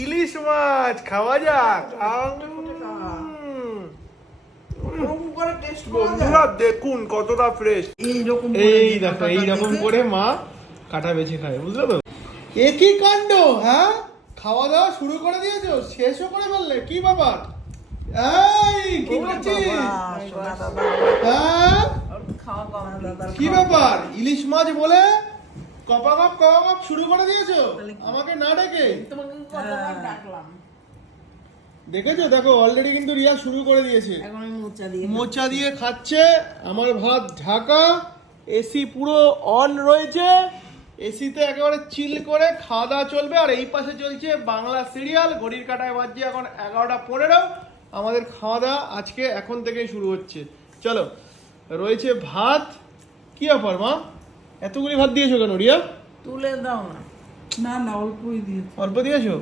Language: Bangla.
ইলিশ মাছ খাওয়া যাক। বন্ধুরা দেখুন কতটা ফ্রেশ। এই দেখো এইরকম করে মা কাটা বেছে খায়, বুঝলে তো? একই কাণ্ড। হ্যাঁ, খাওয়া দাওয়া শুরু করে দিয়েছো, শেষও করে ফেললে, কি ব্যাপার? এই কি করছিস? হ্যাঁ, কি ব্যাপার? ইলিশ মাছ বলে কপাকপ কপাকপ শুরু করে দিয়েছো আমাকে না ডেকে। দেখেছো, দেখো অলরেডি কিন্তু রিয়া শুরু করে দিয়েছে। মোচা দিয়ে খাচ্ছে। আমার ভাত ঢাকা, এসি পুরো অন রয়েছে, এসিতে একেবারে চিল করে খাওয়া দাওয়া চলবে। আর এই পাশে চলছে বাংলা সিরিয়াল, ঘড়ির কাঁটায় বাজছে এখন 11:15। আমাদের খাওয়া দাওয়া আজকে এখন থেকেই শুরু হচ্ছে। চলো, রয়েছে ভাত। কি ব্যাপার মা, এতগুলি ভাত দিয়েছো কেন রিয়া? তুলে দাও না। না অল্পই দিয়েছি। অল্প দিয়েছো?